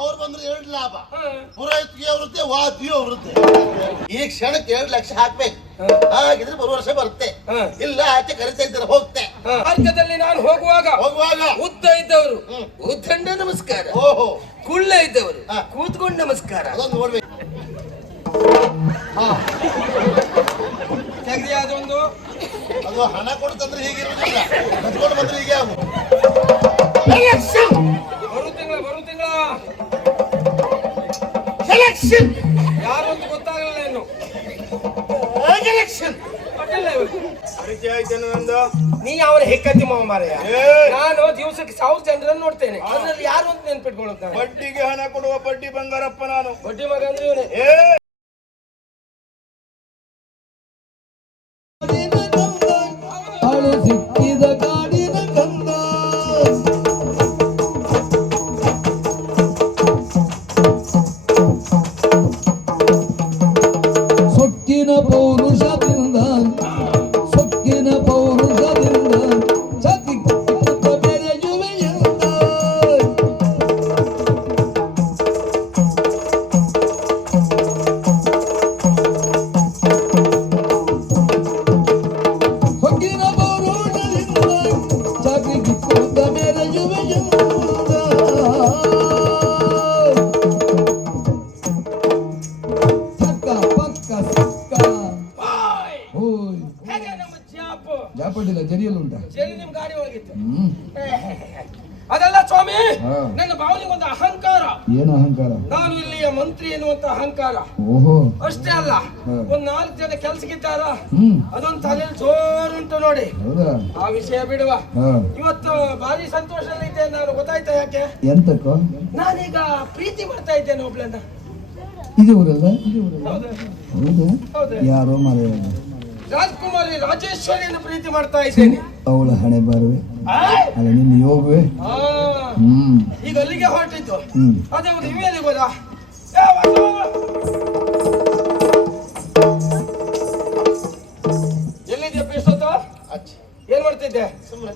ಅವ್ರು ಬಂದ್ರೆ ಎರಡು ಲಾಭ. ಪುರೋಹಿತಿಗೆ ವೃತ್ತಿ ವಾದ್ಯ ವೃತ್ತಿ ಈ ಕ್ಷಣಕ್ಕೆ ಎರಡು ಲಕ್ಷ ಹಾಕ್ಬೇಕು. ಹಾಗಿದ್ರೆ ಬರುವ ವರ್ಷ ಬರುತ್ತೆ. ಇಲ್ಲ ಆಚೆ ಕರಿತಾ ಇದ್ದಾರೆ ಹೋಗ್ತೆ. ಮಾರ್ಗದಲ್ಲಿ ನಾನು ಹೋಗುವಾಗ ಹೋಗುವಾಗ? ಉದ್ದ ಇದ್ದವರು. ಉದ್ದಂಡ ನಮಸ್ಕಾರ. ಓಹೋ. ಕುಳ್ಳ ಇದ್ದವರು. ಕೂತ್ಕೊಂಡು ನಮಸ್ಕಾರ. ಅದೊಂದು ನೋಡ್ಬೇಕು. ತೆಗ್ದಿ ಅದೊಂದು. ಅದು ಹಣ ಕೊಡ್ತಂದ್ರೆ ಹೀಗಿರೋದಿಲ್ಲ ಕತ್ಕೊಂಡು ಬಂದ್ರೆ ಹೀಗೆ ಆಗು ಎಲೆಕ್ಷನ್ ಯಾರು ಅಂತ ಗೊತ್ತಾಗಲಿಲ್ಲ ಏನು ಎಲೆಕ್ಷನ್. ಪರಿಚಯ ನಂದು. ನೀ ಅವ್ರ ಹೆಕ್ಕತ್ತಿ ಮಾವ ಮಾರಯ್ಯ ನಾನು ದಿವಸಕ್ಕೆ ಸಾವಿರ ಜನರನ್ನು ನೋಡ್ತೇನೆ. ಅದ್ರಲ್ಲಿ ಯಾರು ಅಂತ ನೆನ್ಪಿಟ್ಕೊಳ್ಳುತ್ತಾನೆ ಬಡ್ಡಿಗೆ ಹಣ ಕೊಡುವ ಬಡ್ಡಿ ಬಂಗಾರಪ್ಪ ನಾನು. ಬಡ್ಡಿ ಮಗ ಅಂದ್ರೆ ಇವನೇ. ಏನು ಅಹಂಕಾರ? ನಾನು ಇಲ್ಲಿಯ ಮಂತ್ರಿ ಎನ್ನುವಂತ ಅಹಂಕಾರ. ಓಹೋ. ಅಷ್ಟೇ ಅಲ್ಲ. ಒಂದ್ ನಾಲ್ಕು ಜನ ಕೆಲ್ಸಕ್ಕಿದ್ದಾರ? ಅದೊಂದು ತಲೆಯಲ್ಲಿ ಜೋರುಂಟು ನೋಡಿ. ಹೌದಾ? ಆ ವಿಷಯ ಬಿಡುವ. ಇವತ್ತು ಭಾರಿ ಸಂತೋಷದಲ್ಲಿದ್ದೆ ನಾನು ಗೊತ್ತಾಯ್ತಾ ಯಾಕೆ? ಎಂತಕ್ಕೋ? ನಾನೀಗ ಪ್ರೀತಿ ಮಾಡ್ತಾ ಇದ್ದೇನೆ ಒಬ್ಳನ್ನ. ಇದು ಊರಲ್ಲ. ಹೌದು. ಯಾರೋ ಮರೆ ರಾಜ್ಕುಮಾರಿ ರಾಜೇಶ್ವರಿಯನ್ನು ಪ್ರೀತಿ ಮಾಡ್ತಾ ಇದ್ದೇನೆ. ಅವಳ ಹಣೆ ಬಾರುವೆ! ಅಲ್ಲ ನಿನ್ನ ಯೋಗವೇ? ಈಗ ಅಲ್ಲಿಗೆ ಹೊರಟಿದ್ದು. ಹ್ಮ್. ಅದೇ ಒಂದು ಅಲ್ಲಿಗೆ ಹೋದ? ಏ, ಎಷ್ಟೊತ್ತು ಏನ್ ಮಾಡ್ತಿದ್ದೆ? ಸುಮ್ಮನೆ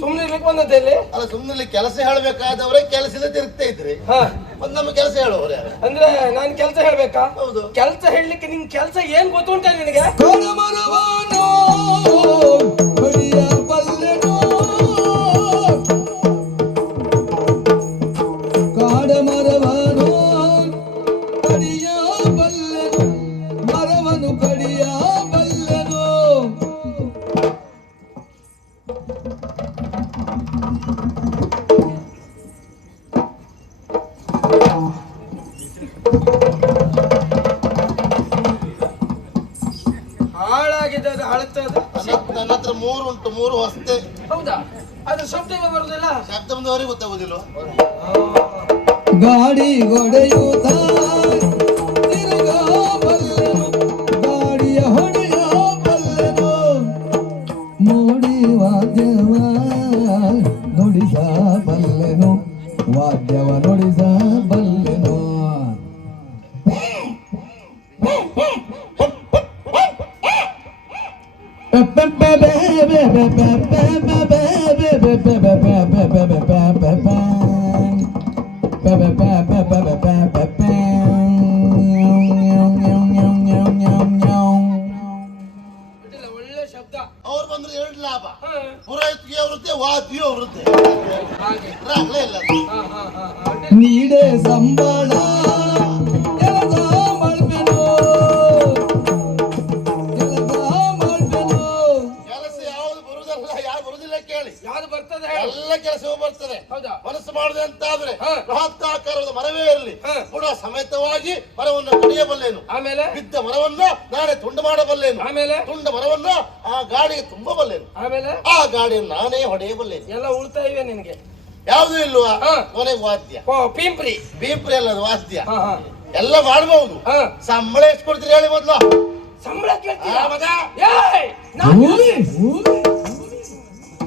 ಸುಮ್ನೆ ಇರ್ಲಿಕ್ಕೆ ಬಂದದ್ದೆ ಇಲ್ಲಿ? ಅಲ್ಲ ಸುಮ್ಮನೆ ಕೆಲಸ ಇಲ್ಲ ಕೆಲಸದ ತಿರುಗ್ತಾ ಇದ್ರಿ. ಹಾ. ಮತ್ತೆ ನಮ್ಮ ಕೆಲಸ ಹೇಳೋರೆ ಅಂದ್ರೆ ನಾನ್ ಕೆಲಸ ಹೇಳ್ಬೇಕಾ? ಹೌದು. ಕೆಲಸ ಹೇಳಲಿಕ್ಕೆ ನಿನ್ ಕೆಲಸ ಏನ್ ಗೊತ್ತುಂಟ ನಿನಗೆ? ನನ್ನ ಹತ್ರ ಮೂರು ಉಂಟು ಮೂರು ಹೊಸ್ತೆ. ಹೌದಾ? ಅದು ಶಬ್ದ ಬರುದಿಲ್ಲ. ಶಬ್ದ ಬಂದವರಿಗೆ ಗೊತ್ತಾಗುದಿಲ್ಲ ಗಾಡಿ ಹೊಡೆಯುತ್ತ ಮುಗಿಯೋ ವೃದ್ಧೆ? ಇಲ್ಲ. ಸಂಬಳ. ಹೌದಾ? ಮನಸ್ಸು ಮಾಡದೆ ಅಂತಾದ್ರೆ. ಬೃಹತ್ತಾಕಾರದ ಮರವೇ ಇರಲಿ. ಹಾ. ಕೂಡ ಸಮೇತವಾಗಿ ಮರವನ್ನು ಕಡಿಯಬಲ್ಲೇನು? ಆಮೇಲೆ? ಬಿದ್ದ ಮರವನ್ನ ನಾನೇ ತುಂಡು ಮಾಡಬಲ್ಲೇನು? ಆಮೇಲೆ? ತುಂಡ ಮರವನ್ನ ಆ ಗಾಡಿಗೆ ತುಂಬಬಲ್ಲೇನು? ಆಮೇಲೆ? ಆ ಗಾಡಿಯನ್ನು ನಾನೇ ಹೊಡೆಯಬಲ್ಲೇನು? ಎಲ್ಲ ಉಳ್ತಾ ಇವೆ ನಿನಗೆ. ಯಾವುದು ಇಲ್ವಾ? ಹಾ. ಕೊನೆಗೆ ವಾದ್ಯ. ಪೀಂಪ್ರಿ. ಪಿಂಪ್ರಿ ಬೀಪ್ರಿ ಅಲ್ಲ ವಾದ್ಯ. ಹಾ ಹಾ. ಎಲ್ಲ ಮಾಡಬಹುದು ಹಾ. ಸಂಬಳ ಎಷ್ಟು ಕೊಡ್ತೀರಿ ಹೇಳಿ ಮೊದ್ಲು. ಸಂಬಳ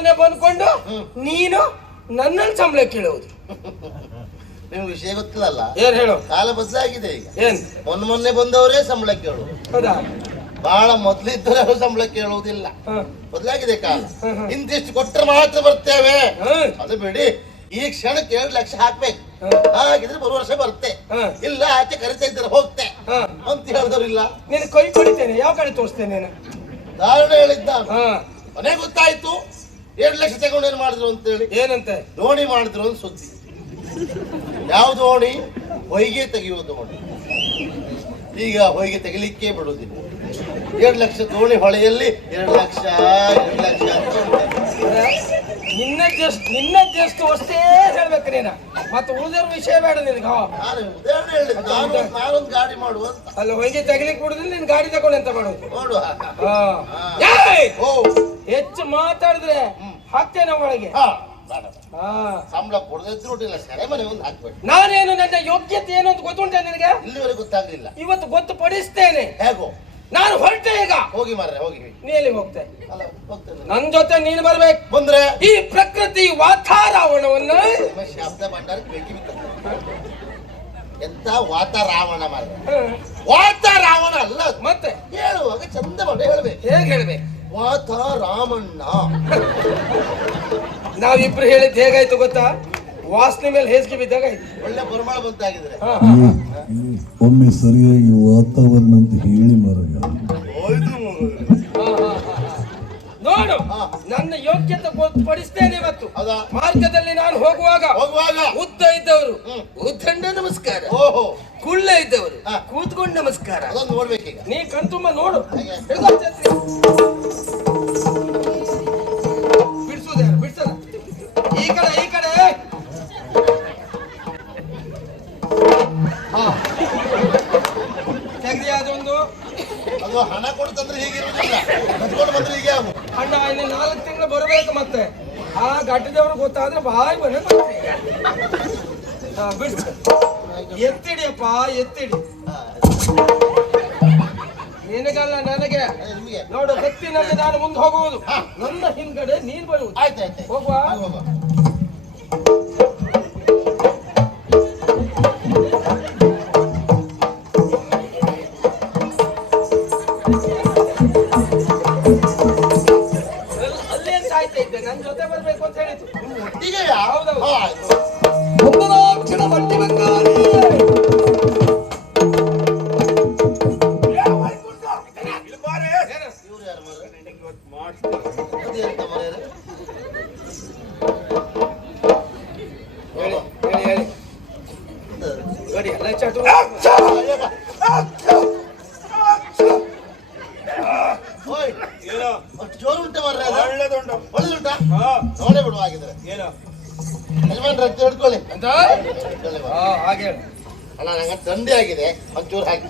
ಮೊನ್ನೆ ಬಂದ್ಕೊಂಡು ನೀನು ನನ್ನನ್ನು ಸಂಬಳ ಕೇಳುವುದು. ನಿಮ್ಗೆ ವಿಷಯ ಗೊತ್ತಿಲ್ಲಲ್ಲ? ಏನ್ ಹೇಳು? ಕಾಲ ಬದಲಾಗಿದೆ ಈಗ. ಏನ್? ಮೊನ್ನೆ ಮೊನ್ನೆ ಬಂದವರೇ ಸಂಬಳ ಕೇಳು ಹೌದಾ? ಬಹಳ ಅವ್ರು ಸಂಬಳ ಕೇಳುವುದಿಲ್ಲ. ಮೊದಲಾಗಿದೆ ಬದಲಾಗಿದೆ ಕಾಲ. ಇಂತಿಷ್ಟು ಕೊಟ್ಟರೆ ಮಾತ್ರ ಬರ್ತೇವೆ. ಅದು ಬಿಡಿ. ಈ ಕ್ಷಣಕ್ಕೆ ಎರಡು ಲಕ್ಷ ಹಾಕ್ಬೇಕು. ಹಾಗಿದ್ರೆ ಬರುವ ವರ್ಷ ಬರ್ತೆ ಹ್ಮ್. ಇಲ್ಲ ಆಚೆ ಕರಿತಾ ಇದ್ದಾರೆ ಹೋಗ್ತೆ. ಅಂತ ಹೇಳಿದವ್ರಿಲ್ಲ ನೀನು ಕೈ ಕೊಡಿತೇನೆ ಯಾವ ಕಡೆ ತೋರಿಸ್ತೇನೆ ನಾನು? ಹೇಳಿದ್ದ. ಮನೆ ಗೊತ್ತಾಯ್ತು. ಎರಡು ಲಕ್ಷ ತಗೊಂಡು ಏನ್ ಮಾಡಿದ್ರು ಅಂತೇಳಿ? ಏನಂತೆ? ದೋಣಿ ಮಾಡಿದ್ರು ಅಂತ ಸುದ್ದಿ. ಯಾವ ದೋಣಿ? ಹೊಯ್ಗೆ ತೆಗೆಯುವ ದೋಣಿ. ಈಗ ಹೊಯ್ಗೆ ತೆಗಿಲಿಕ್ಕೆ ಬಿಡುವುದಿಲ್ಲ. ಎರಡು ಲಕ್ಷ ದೋಣಿ ಹೊಳೆಯಲ್ಲಿ ಎರಡು ಲಕ್ಷ ಎರಡು ಲಕ್ಷ ಅಂತ. ನಿನ್ನ ಜಸ್ಟ್ ನಿನ್ನ ಜಸ್ಟ್ ಅಷ್ಟೇ ಹೇಳ್ಬೇಕು ನೀನ. ಮತ್ತೆ ಉಳಿದ್ರ ವಿಷಯ ಬೇಡ ನಿನ್ಗ ನಾನು ಉದಾಹರಣೆ ಹೇಳಿದ್ದು ನಾನು ನಾನೊಂದು ಗಾಡಿ ಮಾಡುವ ಅಂತ. ಅಲ್ಲಿ ಹೊಯ್ಗೆ ತೆಗಿಲಿಕ್ಕೆ ಬಿಡುದಿಲ್ಲ ನಿನ್ ಗಾಡಿ ತಗೊಂಡು ಎಂತ ಮಾಡೋದು ನೋಡುವ. ಹಾ. ಏಯ್! ಓ. ಹೆಚ್ಚು ಮಾತಾಡಿದ್ರೆ ಹಾಕ್ತೇನೆ ಒಳಗೆ ಹಾ. ಸಂಬಳ ಕೊಡದಿದ್ರು ಇಲ್ಲ ಸೆರೆಮನೆ ಒಂದು ಹಾಕ್ಬೇಕು. ನಾನೇನು ನನ್ನ ಯೋಗ್ಯತೆ ಏನು ಅಂತ ಗೊತ್ತುಂಟ ನಿನಗೆ? ಇಲ್ಲಿವರೆಗೆ ಗೊತ್ತಾಗ್ಲಿಲ್ಲ. ಇವತ್ತು ಗೊತ್ತು ಪಡಿಸ್ತೇನೆ ಹೇಗೋ? ನಾನು ಹೊರಟೆ ಈಗ. ಹೋಗಿ ಮಾರ್ರೆ ಹೋಗಿ. ನೀ ಎಲ್ಲಿ ಹೋಗ್ತೆ? ಅಲ್ಲ ಹೋಗ್ತೇನೆ. ನನ್ ಜೊತೆ ನೀನು ಬರ್ಬೇಕು. ಬಂದ್ರೆ? ಈ ಪ್ರಕೃತಿ ವಾತಾವರಣವನ್ನ ಶಬ್ದ ಭಂಡಾರಕ್ಕೆ ಬೇಕಿ ಬಿತ್ತಲ್ಲ. ಎಂತ ವಾತಾರಾವಣ ಮಾರ್ರೆ. ವಾತ ವಾತಾರಾವಣ ಅಲ್ಲ. ಮತ್ತೆ? ಹೇಳುವಾಗ ಚಂದ ಮಾಡಿ ಹೇಳ್ಬೇಕು. ಹೇಗೆ ಹೇಳ್ಬೇಕು? ವಾತ ರಾಮಣ್ಣ ನಾವಿಬ್ರು ಹೇಳಿದ್ ಹೇಗಾಯ್ತು ಗೊತ್ತಾ? ವಾಸನೆ ಮೇಲೆ ಹೇಸಿಗೆ ಬಿದ್ದಾಗ ಆಯ್ತು. ಒಳ್ಳೆ ಪರಿಮಳ ಬಂತಾಗಿದ್ರೆ. ಒಮ್ಮೆ ಸರಿಯಾಗಿ ವಾತಾವರಣ ಅಂತ ಹೇಳಿ ಮರಗ. ನೋಡು ಹಾ. ನನ್ನ ಯೋಗ್ಯತೆ ಗೊತ್ತುಪಡಿಸ್ತೇನೆ ಇವತ್ತು. ಹೌದಾ ಮಾರ್ಗದಲ್ಲಿ ನಾನು ಹೋಗುವಾಗ ಹೋಗುವಾಗ. ಉದ್ದ ಇದ್ದವರು. ಉದ್ದಂಡ ನಮಸ್ಕಾರ. ಓಹೋ. ಕುಳ್ಳ ಇದ್ದವರು. ಕೂತ್ಕೊಂಡು ನಮಸ್ಕಾರ. ಅದೊಂದು ನೋಡ್ಬೇಕೀಗ ನೀ ಕಣ್ತುಂಬ ನೋಡು. ಬಿಡ್ಸುದು ಯಾರು ಬಿಡ್ಸಲ್ಲ ಈ ಕಡೆ ಈ ಕಡೆ. ತೆಗ್ದಿ ಅದೊಂದು. ಅದು ಹಣ ಕೊಡ್ತಂದ್ರೆ ಹೀಗಿರುವುದಿಲ್ಲ ಕತ್ಕೊಂಡು ಬಂದ್ರೆ ಹೀಗೆ ಆಗು ಅಣ್ಣ ಇನ್ನು ನಾಲ್ಕು ತಿಂಗಳು ಬರಬೇಕು ಮತ್ತೆ. ಆ ಘಟ್ಟದವ್ರು ಗೊತ್ತಾದ್ರೆ ಬಾಯಿ ಬನ್ನಿ ಬಿಡ್ಸು. ಎತ್ತಿಡಿಯಪ್ಪ ಎತ್ತಿಡಿ. ನಿನಗಲ್ಲ ನನಗೆ. ನೋಡು ಕತ್ತಿನಲ್ಲಿ ನಾನು ಮುಂದೆ ಹೋಗುವುದು. ನನ್ನ ಹಿಂದ್ಗಡೆ ನೀನ್ ಬರುವುದು. ಆಯ್ತಾಯ್ತು ಆಯ್ತು ಹೋಗುವ. ನಂಗೆ ಆಗಿದೆ. ಒಂಚೂರು ಹಾಕಿ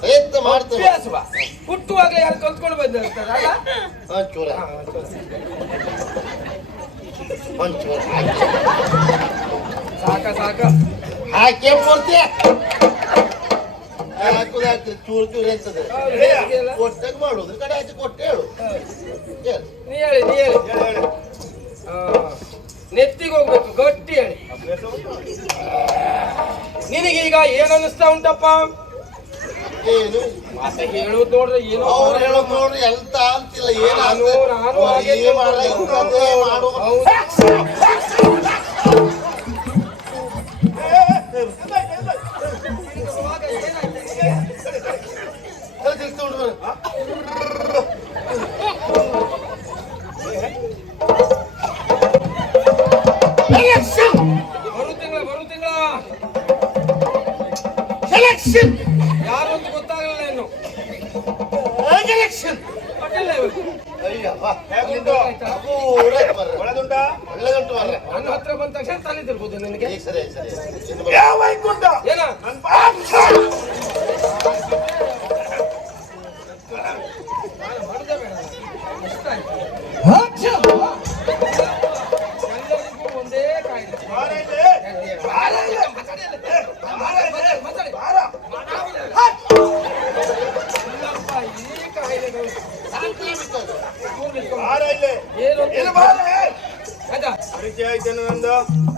ಪ್ರಯತ್ನ ಮಾಡ್ತೇವೆ ಹುಟ್ಟುವಾಗ ಹುಟ್ಟುವಾಗಲೇ ಯಾರು ಕಲ್ತ್ಕೊಂಡು ಬಂದಿರ್ತಾರಲ್ಲ ಒಂಚೂರು ಒಂಚೂರು ಸಾಕ ಸಾಕ. ಹಾಕಿ ಪೂರ್ತಿ ಹಾಕುದು ಹಾಕಿ ಚೂರು ಚೂರು ಹೇಗಿದೆಯಲ್ಲ? ಕೊಟ್ಟಾಗ ಮಾಡುದು ಕಡೆ ಆಚೆ ಕೊಟ್ಟೆ ಹೇಳು. ಹೇಳು. ನೀ ಹೇಳಿ ನೀ ಹೇಳಿ. ಹೇಳಿ. ನೆತ್ತಿಗೆ ಹೋಗ್ಬೇಕು ಗಟ್ಟಿ ಹೇಳಿ ನಿನಗೆ ಈಗ ನಿನಗೀಗ ಏನ್ ಅನಿಸ್ತಾ ಉಂಟಪ್ಪ? ಏನು? ಮತ್ತೆ ಹೇಳುದು ನೋಡ್ರಿ ಏನೋ ಅವ್ರು ಹೇಳೋದು ನೋಡ್ರಿ ಎಂತ ಅಂತಿಲ್ಲ ನಾನು ನಾನು ಹಾಗೆ ಏನು ಮಾಡು ಎಲೆಕ್ಷನ್ ಯಾರು? ಅಂತ ಗೊತ್ತಾಗಲಿಲ್ಲ ಇನ್ನು ಎಲೆಕ್ಷನ್. ಒಳ್ಳೆದುಂಟಾ. ನನ್ನ ಹತ್ರ ಬಂದ ತಕ್ಷಣ ತಾನಿದ್ದಿರ್ಬೋದು ನಿನಗೆ. ಈಗ ಸರಿ ಸರಿ ಏನ?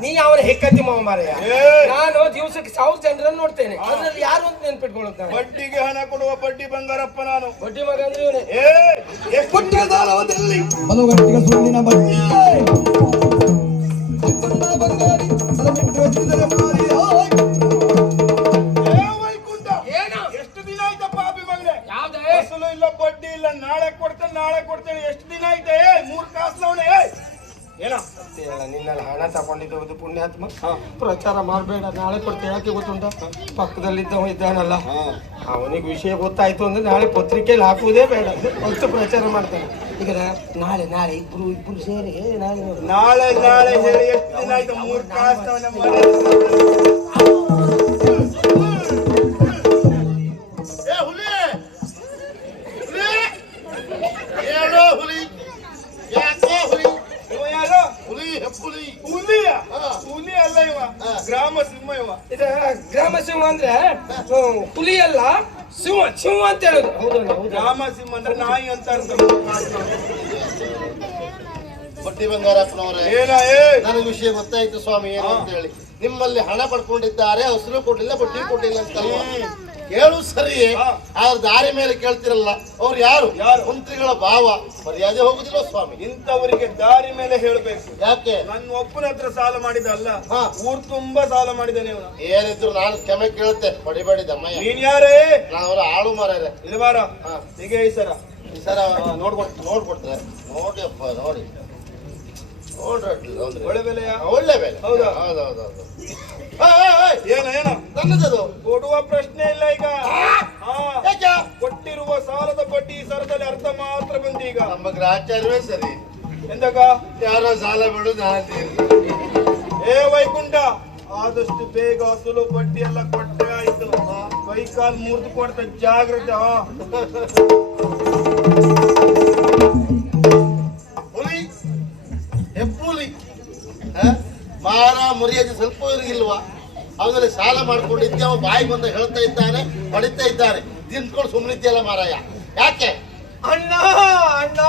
ನೀ ಅವನ ಹೆಕ್ಕತ್ತಿ ಮಾವ ಮಾರಾಯ? ಏ! ನಾನು ದಿವಸಕ್ಕೆ ಸಾವಿರ ಜನರನ್ನು ನೋಡ್ತೇನೆ. ಅದ್ರಲ್ಲಿ ಯಾರು ಅಂತ ನೆನ್ಪಿಟ್ಕೊಳ್ಳುತ್ತ ಬಡ್ಡಿಗೆ ಹಣ ಕೊಡುವ ಬಡ್ಡಿ ಬಂಗಾರಪ್ಪ ನಾನು. ಬಡ್ಡಿ ಮಗ ಅಂದ್ರೆ ಇವನೇ. ಏ ಕೊಟ್ಟಿಗೆ ದಾಳವದಲ್ಲಿ ಬಲಗಟ್ಟಿಗೆ ಸುಳ್ಳಿನ ಬಟ್ಟೆ ಪ್ರಚಾರ ಮಾಡಬೇಡ ನಾಳೆ ಕೊಡ್ತೇನೆ. ಹೇಳಕ್ಕೆ ಗೊತ್ತುಂಟ? ಪಕ್ಕದಲ್ಲಿದ್ದವ ಇದ್ದಾನಲ್ಲ. ಅವನಿಗೆ ವಿಷಯ ಗೊತ್ತಾಯ್ತು ಅಂದ್ರೆ ನಾಳೆ ಪತ್ರಿಕೆಯಲ್ಲಿ ಹಾಕುವುದೇ ಬೇಡ. ಅಂತ ಪ್ರಚಾರ ಮಾಡ್ತಾನೆ. ಈಗ ನಾಳೆ ನಾಳೆ ಇಬ್ರು ಇಬ್ರು ಸೇರಿ ನಾಳೆ ನಾಳೆ ನಾಳೆ ಹೇಳಿ. ಎಷ್ಟು ದಿನ ಆಯ್ತು? ಮೂರ್ ಗ್ರಾಮ ಸಿಂಹ ಇವ. ಇದ ಗ್ರಾಮ ಸಿಂಹ ಅಂದ್ರೆ ಹುಲಿ ಅಲ್ಲ ಸಿಂಹ ಸಿಂಹ ಅಂತ ಹೇಳುದು. ಹೌದಲ್ಲ ಗ್ರಾಮ ಸಿಂಹ ಅಂದ್ರೆ ನಾಯಿ ಅಂತ ಬಟ್ಟಿ ಬಂಗಾರಪ್ಪನವರೇ ನನಗೆ ವಿಷಯ ಗೊತ್ತಾಯ್ತು ಸ್ವಾಮಿ ಏನು ಅಂತ ಹೇಳಿ. ನಿಮ್ಮಲ್ಲಿ ಹಣ ಪಡ್ಕೊಂಡಿದ್ದಾರೆ ಹಸಿರು ಕೊಟ್ಟಿಲ್ಲ ಬಟ್ಟಿ ಕೊಟ್ಟಿಲ್ಲ ಅಂತ ಕೇಳು ಸರಿ. ಅವ್ರ ದಾರಿ ಮೇಲೆ ಕೇಳ್ತಿರಲ್ಲ ಅವ್ರು ಯಾರು? ಯಾರು? ಮಂತ್ರಿಗಳ ಭಾವ. ಮರ್ಯಾದೆ ಹೋಗುದಿಲ್ಲ ಸ್ವಾಮಿ? ಇಂಥವರಿಗೆ ದಾರಿ ಮೇಲೆ ಹೇಳ್ಬೇಕು. ಯಾಕೆ? ನನ್ನ ಒಪ್ಪನ ಹತ್ರ ಸಾಲ ಮಾಡಿದ ಅಲ್ಲ ಊರ್ ತುಂಬಾ ಸಾಲ ಮಾಡಿದ್ದಾನೆ ನೀವು ಏನಿದ್ರು ನಾನು ಕ್ಷಮೆ ಕೇಳುತ್ತೆ. ಬಡಿಬೇಡಿ ದಮ್ಮಯ್ಯ. ನೀನ್ ಯಾರೇ? ನಾನು ಅವರ ಆಳು ಮಾರೇ ಇಲ್ಲಿ ಬಾರ ಹಾ. ಹೀಗೆ ಈ ಸರ. ಸರ್ ನೋಡ್ಕೊಟ್ ನೋಡ್ಕೊಡ್ತಾರೆ ನೋಡಿಯಪ್ಪ ನೋಡಿ. ಒಳ್ಳೆ ಬೆಲೆಯ? ಒಳ್ಳೆ ಬೆಲೆ. ಹೌದಾ? ಹೌದೌದೌದು ಏನ ಏನ? ನನ್ನದದು ಕೊಡುವ ಪ್ರಶ್ನೆ ಇಲ್ಲ ಈಗ. ಹಾ. ಕೊಟ್ಟಿರುವ ಸಾಲದ ಬಡ್ಡಿ ಸರದಲ್ಲಿ ಅರ್ಥ ಮಾತ್ರ ಬಂದೀಗ. ನಮ್ಮ ಗ್ರಾಚಾರವೇ ಸರಿ. ಎಂದಾಗ ಯಾರೋ ಸಾಲ ಬಿಡುದು ಏ ವೈಕುಂಠ ಆದಷ್ಟು ಬೇಗ ಅಸಲು ಬಡ್ಡಿ ಎಲ್ಲ ಕೊಟ್ಟರೆ ಆಯ್ತು. ಕೈ ಕಾಲ್ ಮುರಿದು ಕೊಡ್ತ ಜಾಗ್ರತೆ ಹಾ. ಮಾರ ಮರ್ಯಾದೆ ಸ್ವಲ್ಪ ಇಲ್ವಾ? ಅವನಲ್ಲಿ ಸಾಲ ಮಾಡ್ಕೊಂಡಿದ್ದೆ ಅವ ಬಾಯಿ ಬಂದ ಹೇಳ್ತಾ ಇದ್ದಾನೆ ಹೊಡಿತಾ ಇದ್ದಾನೆ ತಿನ್ಕೊಂಡು ಸುಮ್ಮನಿದ್ಯಲ್ಲ ಮಾರಾಯ. ಯಾಕೆ? ಅಣ್ಣ ಅಣ್ಣ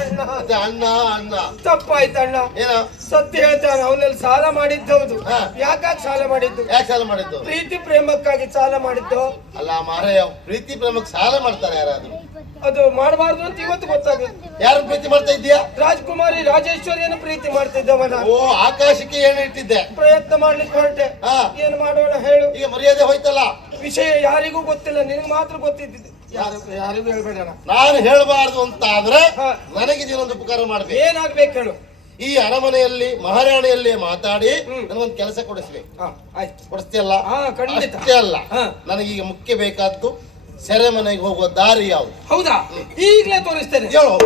ಅಣ್ಣ. ಅದೇ ಅಣ್ಣ ಅಣ್ಣ. ತಪ್ಪಾಯ್ತು ಅಣ್ಣ. ಏನ? ಸತ್ಯ ಹೇಳ್ತಾನೆ ಅವನಲ್ಲಿ ಸಾಲ ಮಾಡಿದ್ದೌದು ಯಾಕಾಗಿ ಸಾಲ ಮಾಡಿದ್ದು? ಯಾಕೆ ಸಾಲ ಮಾಡಿದ್ದು? ಪ್ರೀತಿ ಪ್ರೇಮಕ್ಕಾಗಿ ಸಾಲ ಮಾಡಿದ್ದು. ಅಲ್ಲ ಮಾರಾಯ ಪ್ರೀತಿ ಪ್ರೇಮಕ್ಕೆ ಸಾಲ ಮಾಡ್ತಾರೆ ಯಾರಾದ್ರೂ? ಅದು ಮಾಡಬಾರ್ದು ಅಂತ ಇವತ್ತು ಗೊತ್ತಾಗುತ್ತೆ ಯಾರು ಪ್ರೀತಿ ಮಾಡ್ತಾ ಇದ್ದೀಯಾ? ರಾಜ್ಕುಮಾರಿ ರಾಜೇಶ್ವರಿಯನ್ನು ಪ್ರೀತಿ ಮಾಡ್ತಿದ್ದವನ. ಓ ಆಕಾಶಕ್ಕೆ ಏನು ಇಟ್ಟಿದ್ದೆ. ಪ್ರಯತ್ನ ಮಾಡ್ಲಿಕ್ಕೆ ಹೊರಟೆ. ಹಾ. ಏನ್ ಮಾಡೋಣ ಹೇಳು. ಈಗ ಮರ್ಯಾದೆ ಹೋಯ್ತಲ್ಲ? ವಿಷಯ ಯಾರಿಗೂ ಗೊತ್ತಿಲ್ಲ ನಿನಗೆ ಮಾತ್ರ ಗೊತ್ತಿದ್ದಿದ್ದು. ಯಾರು ಯಾರಿಗೂ ಹೇಳ್ಬೇಡಣ ನಾನು ಹೇಳಬಾರ್ದು ಅಂತ ಆದ್ರೆ ಹಾ. ನನಗೆ ಇದೊಂದು ಉಪಕಾರ ಮಾಡ್ಬೇಕು. ಏನಾಗ್ಬೇಕು ಹೇಳು. ಈ ಅರಮನೆಯಲ್ಲಿ ಮಹಾರಾಣಿಯಲ್ಲಿ ಮಾತಾಡಿ ಹ್ಮ್. ನನಗೊಂದು ಕೆಲಸ ಕೊಡಿಸ್ಬೇಕು. ಹಾ ಆಯ್ತು. ಕೊಡಿಸ್ತಿಯಲ್ಲ? ಹಾ, ಖಂಡಿತ. ಅಷ್ಟೇ ಅಲ್ಲ. ಹಾ. ನನಗೀಗ ಮುಖ್ಯ ಬೇಕಾದ್ದು ಸೆರೆಮನೆಗೆ ಹೋಗುವ ದಾರಿ ಯಾವುದು? ಹೌದಾ? ಈಗಲೇ ತೋರಿಸ್ತೇನೆ. ಹೇಳು.